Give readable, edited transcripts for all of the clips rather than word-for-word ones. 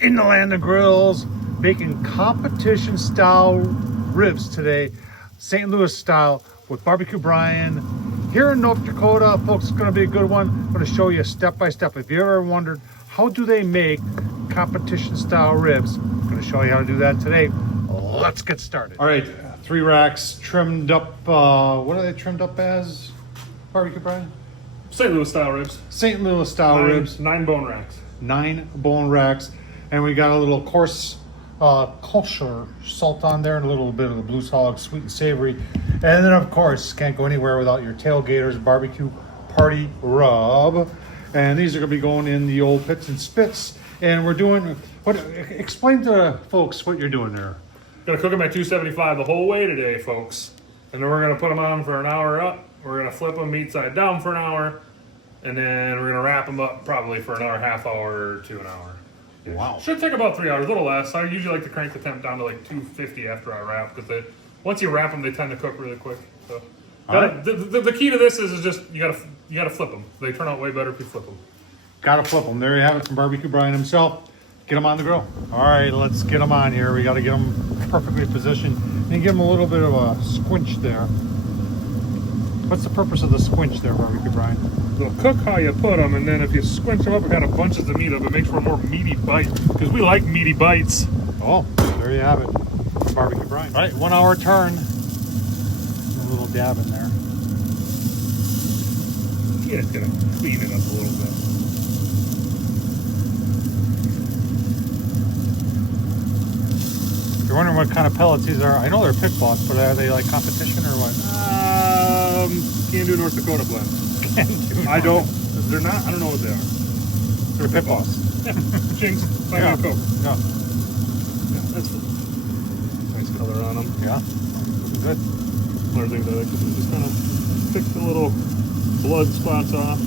in the land of grills, making competition style ribs today, St. Louis style with Barbecue Brian. Here in North Dakota, folks, it's gonna be a good one. I'm gonna show you step by step. If you ever wondered, how do they make competition style ribs? I'm gonna show you how to do that today. Let's get started. All right, 3 racks trimmed up. What are they trimmed up as, Barbecue Brian? St. Louis style ribs. St. Louis style ribs. 9 bone racks. 9 bone racks. And we got a little coarse kosher salt on there and a little bit of the blue hog, sweet and savory. And then of course, can't go anywhere without your Tailgaters barbecue party rub. And these are gonna be going in the old pits and spits. And we're doing, explain to folks what you're doing there. Gonna cook them at 275 the whole way today, folks. And then we're gonna put them on for an hour up. We're gonna flip them meat side down for an hour. And then we're gonna wrap them up probably for another half hour to an hour. Wow. Should take about 3 hours, a little less. I usually like to crank the temp down to like 250 after I wrap, because once you wrap them, they tend to cook really quick. So the key to this is just you gotta flip them. They turn out way better if you flip them. Gotta flip them. There you have it from Barbecue Brian himself. Get them on the grill. All right, let's get them on here. We gotta get them perfectly positioned and give them a little bit of a squinch there. What's the purpose of the squinch there, Barbecue Brian? They'll cook how you put them, and then if you squinch them up and kind of bunches the meat up, it makes for a more meaty bite, because we like meaty bites. Oh, there you have it. Barbecue Brian. All right, 1 hour turn. A little dab in there. Yeah, it's gonna clean it up a little bit. If you're wondering what kind of pellets these are, I know they're pit boss, but are they like competition or what? Can't do North Dakota blend. I don't know what they are. They're pit boss. Yeah. Jinx, find Yeah. out Coke. Yeah. Yeah, that's nice color on them. Yeah. Looking good. One of the things I like to do is just kind of pick the little blood spots off.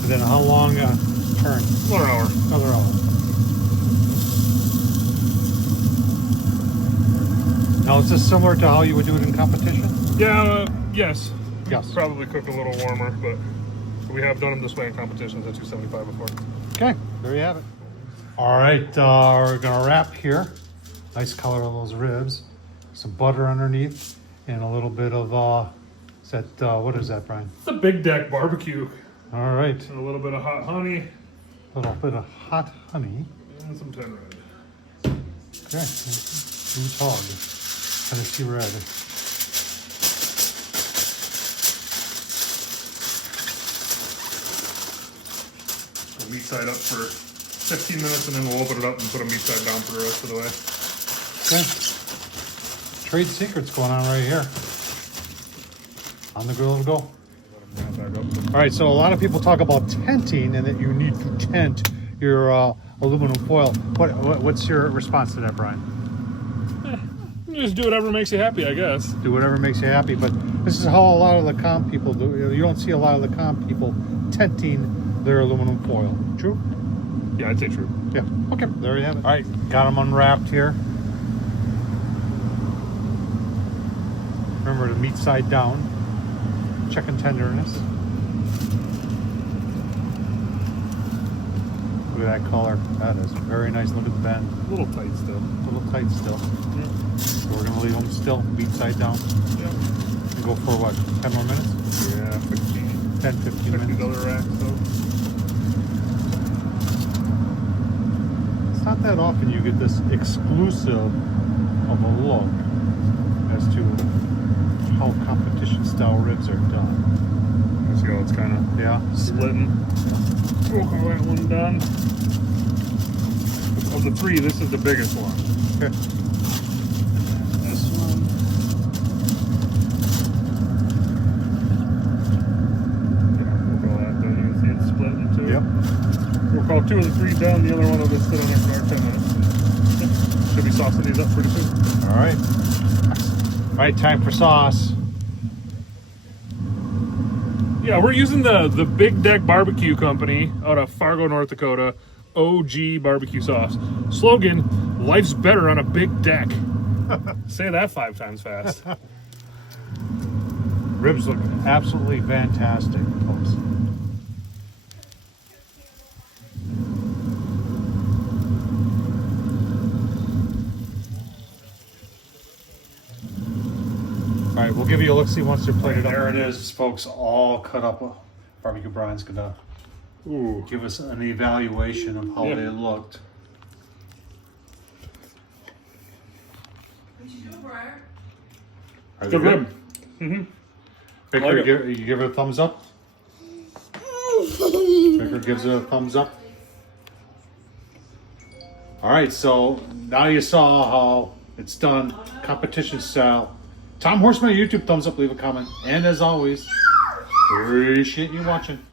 And then how long turn? Another hour. Another hour. Now is this similar to how you would do it in competition? Yeah, yes. Yes. Probably cook a little warmer, but we have done them this way in competitions at 275 before. Okay, there you have it. All right, we're gonna wrap here. Nice color of those ribs. Some butter underneath and a little bit of, what is that, Brian? It's a Big Deck barbecue. All right, And a little bit of hot honey a little bit of hot honey. and some tin red. Okay, blue hog, Tennessee red. So meat side up for 15 minutes, and then we'll open it up and put a meat side down for the rest of the way. Okay, trade secrets going on right here. On the grill it'll go. All right, so a lot of people talk about tenting and that you need to tent your aluminum foil. What's your response to that, Brian? Just do whatever makes you happy, I guess. Do whatever makes you happy, but this is how a lot of the comp people do. You don't see a lot of the comp people tenting their aluminum foil. True? Yeah, I'd say true. Yeah. Okay, there you have it. All right, got them unwrapped here. Remember the meat side down. Chicken tenderness. Look at that color. That is very nice. Look at the bend. A little tight still. A little tight still. Yeah. So we're gonna leave them still, meat side down. Yeah. And go for what, 10 more minutes? Yeah, 15. 10, 15 Check these minutes. other racks though. It's not that often you get this exclusive of a look as to how competition style ribs are done. You see how it's kind of splitting. We'll call that one done. Of the 3, this is the biggest one. Okay. This one. Yeah, we'll call that done. You can see it split in 2. Yep. We'll call 2 of the 3 done. The other one will just sit on there for our 10 minutes. Yep. Should be saucing these up pretty soon. All right. All right, time for sauce. Yeah, we're using the Big Deck Barbecue Company out of Fargo, North Dakota. OG barbecue sauce. Slogan: life's better on a big deck. Say that 5 times fast. Ribs look absolutely fantastic, folks. All right, we'll give you a look-see once they're plated up. There it is, folks, all cut up. Barbecue Brian's gonna give us an evaluation of how they looked. What you do, Brian? Are Good they rib. Mm-hmm. Baker, Like it. you give it a thumbs up? Baker gives it a thumbs up. All right, so now you saw how it's done, competition style. Tom Horsman, YouTube, thumbs up, leave a comment. And as always, appreciate you watching.